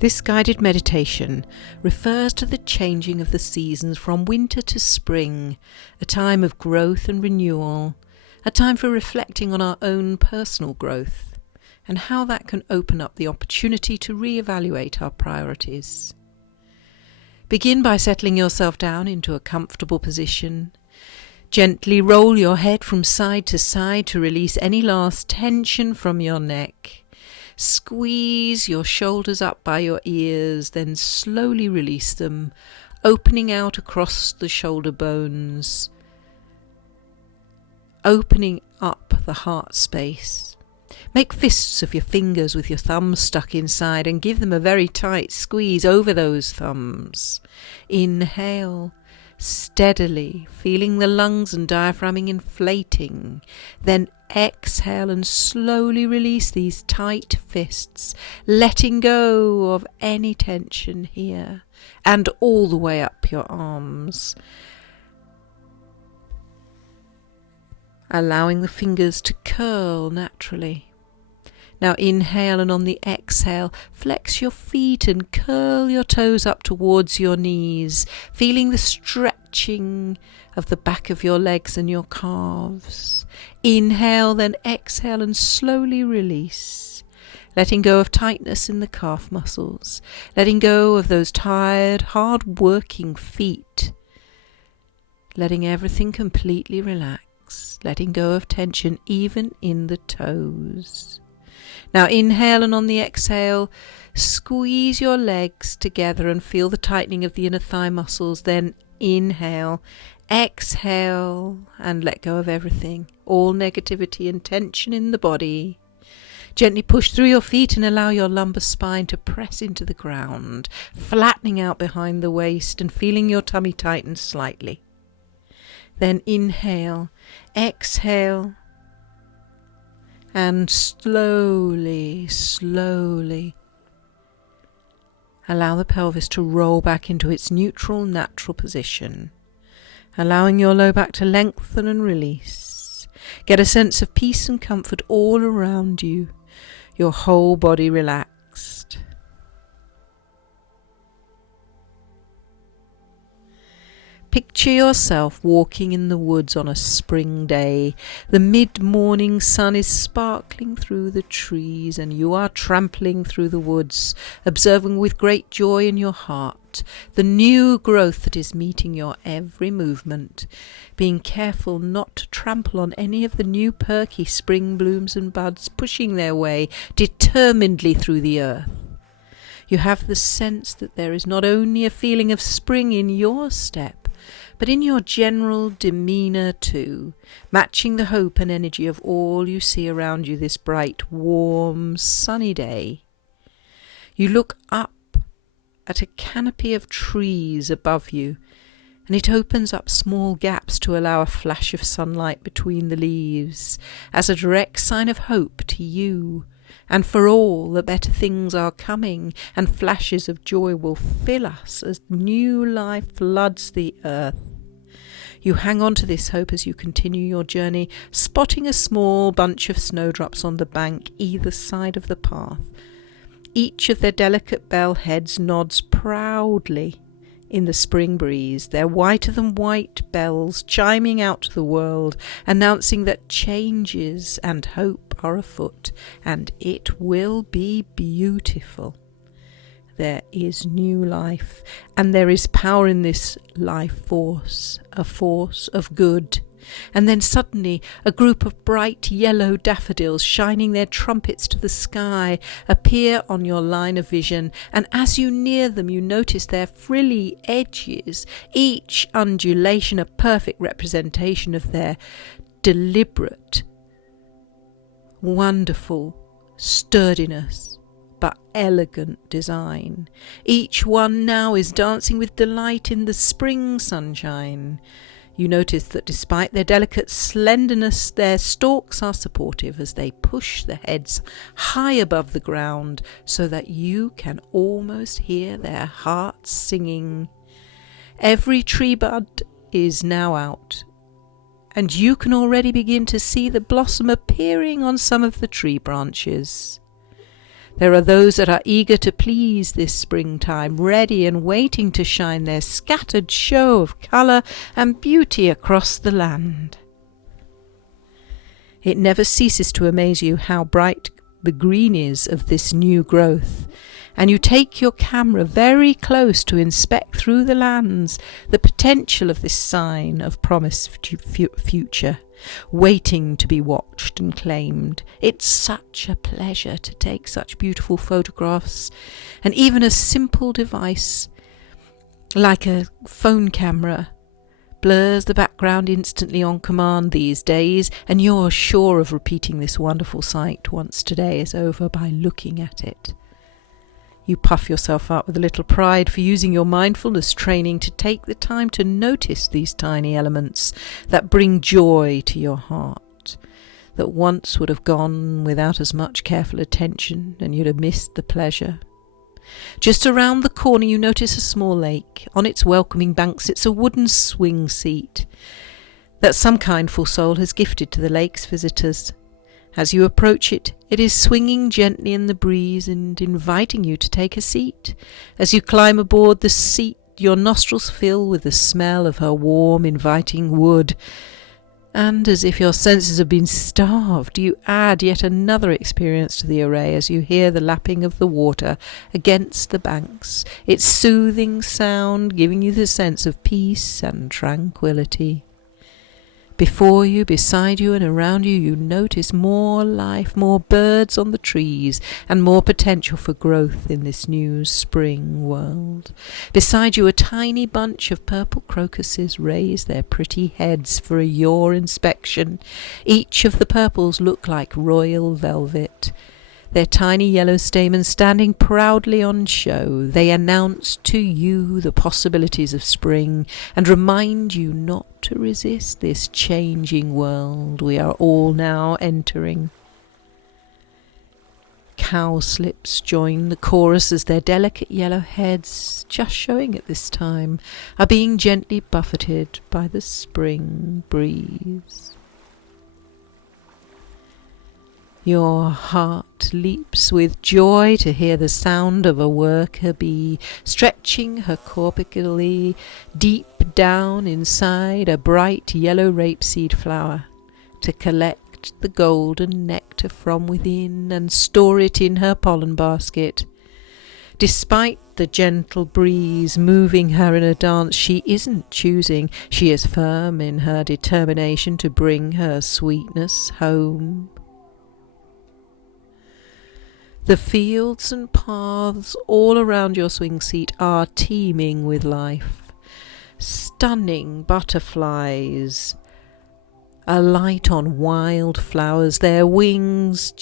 This guided meditation refers to the changing of the seasons from winter to spring, a time of growth and renewal, a time for reflecting on our own personal growth, and how that can open up the opportunity to re-evaluate our priorities. Begin by settling yourself down into a comfortable position. Gently roll your head from side to side to release any last tension from your neck. Squeeze your shoulders up by your ears, then slowly release them, opening out across the shoulder bones, opening up the heart space. Make fists of your fingers with your thumbs stuck inside and give them a very tight squeeze over those thumbs. Inhale steadily, feeling the lungs and diaphragm inflating. Then exhale and slowly release these tight fists, letting go of any tension here and all the way up your arms. Allowing the fingers to curl naturally. Now inhale, and on the exhale, flex your feet and curl your toes up towards your knees, feeling the stretching of the back of your legs and your calves. Inhale, then exhale and slowly release, letting go of tightness in the calf muscles, letting go of those tired, hard-working feet, letting everything completely relax, letting go of tension even in the toes. Now inhale, and on the exhale, squeeze your legs together and feel the tightening of the inner thigh muscles. Then inhale, exhale, and let go of everything, all negativity and tension in the body. Gently push through your feet and allow your lumbar spine to press into the ground, flattening out behind the waist and feeling your tummy tighten slightly. Then inhale, exhale, and slowly allow the pelvis to roll back into its neutral, natural position, allowing your low back to lengthen and release. Get a sense of peace and comfort all around you, your whole body relaxed. Picture yourself walking in the woods on a spring day. The mid-morning sun is sparkling through the trees and you are trampling through the woods, observing with great joy in your heart the new growth that is meeting your every movement, being careful not to trample on any of the new perky spring blooms and buds pushing their way determinedly through the earth. You have the sense that there is not only a feeling of spring in your step, but in your general demeanour too, matching the hope and energy of all you see around you this bright, warm, sunny day. You look up at a canopy of trees above you, and it opens up small gaps to allow a flash of sunlight between the leaves, as a direct sign of hope to you, and for all that better things are coming, and flashes of joy will fill us as new life floods the earth. You hang on to this hope as you continue your journey, spotting a small bunch of snowdrops on the bank either side of the path. Each of their delicate bell heads nods proudly in the spring breeze, their whiter-than-white bells chiming out to the world, announcing that changes and hope are afoot, and it will be beautiful. There is new life, and there is power in this life force, a force of good. And then suddenly a group of bright yellow daffodils shining their trumpets to the sky appear on your line of vision, and as you near them you notice their frilly edges, each undulation a perfect representation of their deliberate, wonderful sturdiness, but elegant design. Each one now is dancing with delight in the spring sunshine. You notice that despite their delicate slenderness, their stalks are supportive as they push the heads high above the ground so that you can almost hear their hearts singing. Every tree bud is now out, and you can already begin to see the blossom appearing on some of the tree branches. There are those that are eager to please this springtime, ready and waiting to shine their scattered show of colour and beauty across the land. It never ceases to amaze you how bright the green is of this new growth, and you take your camera very close to inspect through the lands the potential of this sign of promised future, waiting to be watched and claimed. It's such a pleasure to take such beautiful photographs, and even a simple device like a phone camera blurs the background instantly on command these days, and you're sure of repeating this wonderful sight once today is over by looking at it. You puff yourself up with a little pride for using your mindfulness training to take the time to notice these tiny elements that bring joy to your heart, that once would have gone without as much careful attention and you'd have missed the pleasure. Just around the corner you notice a small lake. On its welcoming banks sits a wooden swing seat that some kindful soul has gifted to the lake's visitors. As you approach it, it is swinging gently in the breeze and inviting you to take a seat. As you climb aboard the seat, your nostrils fill with the smell of her warm, inviting wood, and as if your senses have been starved, you add yet another experience to the array as you hear the lapping of the water against the banks, its soothing sound giving you the sense of peace and tranquility. Before you, beside you, and around you, you notice more life, more birds on the trees, and more potential for growth in this new spring world. Beside you, a tiny bunch of purple crocuses raise their pretty heads for your inspection. Each of the purples look like royal velvet. Their tiny yellow stamens standing proudly on show, they announce to you the possibilities of spring and remind you not to resist this changing world we are all now entering. Cowslips join the chorus as their delicate yellow heads, just showing at this time, are being gently buffeted by the spring breeze. Your heart leaps with joy to hear the sound of a worker bee stretching her corpically deep down inside a bright yellow rapeseed flower to collect the golden nectar from within and store it in her pollen basket. Despite the gentle breeze moving her in a dance she isn't choosing, she is firm in her determination to bring her sweetness home. The fields and paths all around your swing seat are teeming with life. Stunning butterflies alight on wild flowers, their wings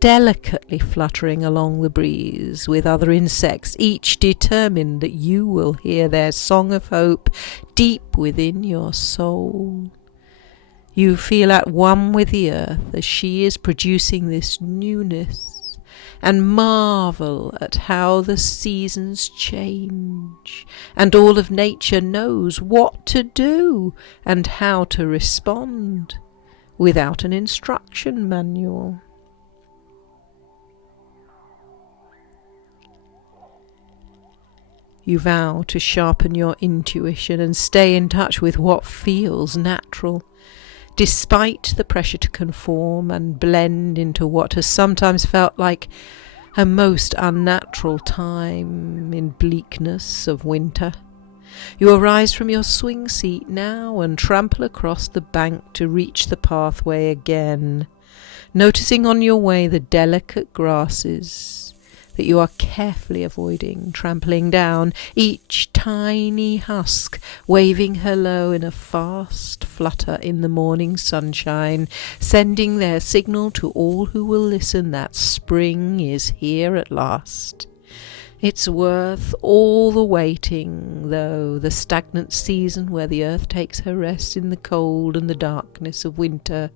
delicately fluttering along the breeze with other insects, each determined that you will hear their song of hope deep within your soul. You feel at one with the earth as she is producing this newness, and marvel at how the seasons change, and all of nature knows what to do and how to respond without an instruction manual. You vow to sharpen your intuition and stay in touch with what feels natural, despite the pressure to conform and blend into what has sometimes felt like a most unnatural time in bleakness of winter. You arise from your swing seat now and trample across the bank to reach the pathway again, noticing on your way the delicate grasses that you are carefully avoiding trampling down, each tiny husk waving hello in a fast flutter in the morning sunshine, sending their signal to all who will listen that spring is here at last. It's worth all the waiting, though, the stagnant season where the earth takes her rest in the cold and the darkness of winter,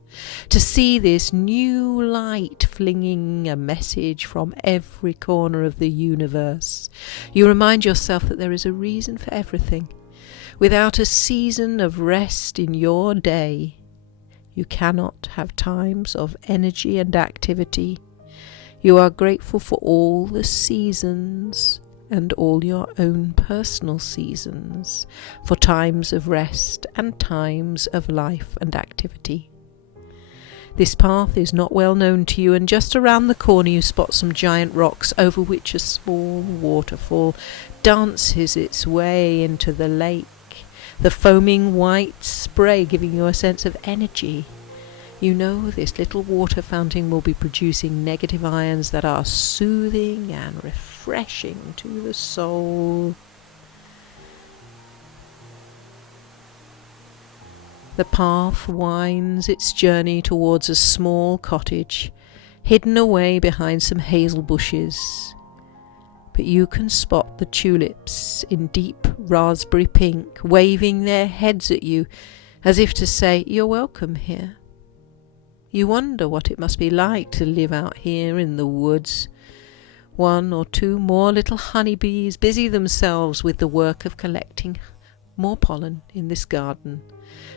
to see this new light flinging a message from every corner of the universe. You remind yourself that there is a reason for everything. Without a season of rest in your day, you cannot have times of energy and activity. You are grateful for all the seasons and all your own personal seasons, for times of rest and times of life and activity. This path is not well known to you, and just around the corner you spot some giant rocks over which a small waterfall dances its way into the lake, the foaming white spray giving you a sense of energy. You know this little water fountain will be producing negative ions that are soothing and refreshing to the soul. The path winds its journey towards a small cottage, hidden away behind some hazel bushes. But you can spot the tulips in deep raspberry pink, waving their heads at you as if to say, "You're welcome here." You wonder what it must be like to live out here in the woods. One or two more little honeybees busy themselves with the work of collecting more pollen in this garden,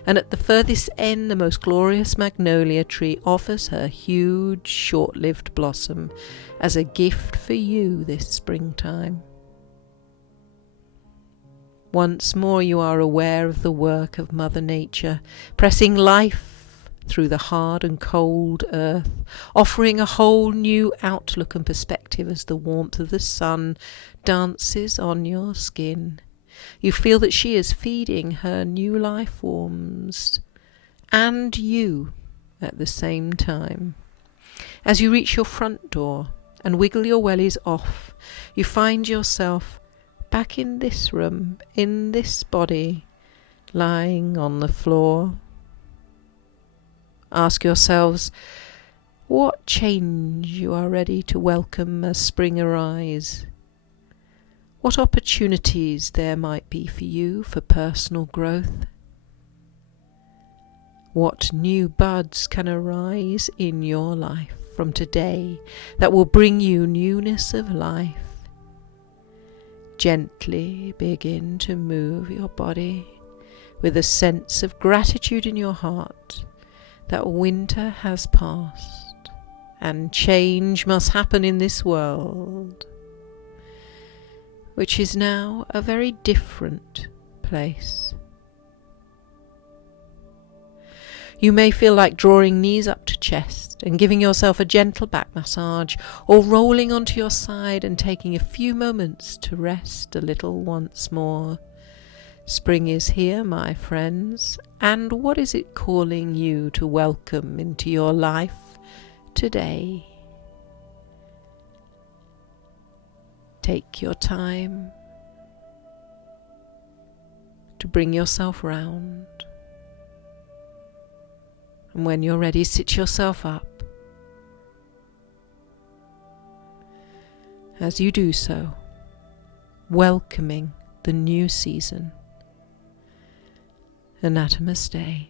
and at the furthest end the most glorious magnolia tree offers her huge short-lived blossom as a gift for you this springtime. Once more you are aware of the work of Mother Nature, pressing life through the hard and cold earth, offering a whole new outlook and perspective as the warmth of the sun dances on your skin. You feel that she is feeding her new life forms and you at the same time. As you reach your front door and wiggle your wellies off, you find yourself back in this room, in this body, lying on the floor. Ask yourselves what change you are ready to welcome as spring arrives. What opportunities there might be for you for personal growth. What new buds can arise in your life from today that will bring you newness of life. Gently begin to move your body with a sense of gratitude in your heart that winter has passed and change must happen in this world, which is now a very different place. You may feel like drawing knees up to chest and giving yourself a gentle back massage, or rolling onto your side and taking a few moments to rest a little once more. Spring is here, my friends, and what is it calling you to welcome into your life today? Take your time to bring yourself round, and when you're ready, sit yourself up. As you do so, welcoming the new season. Namaste.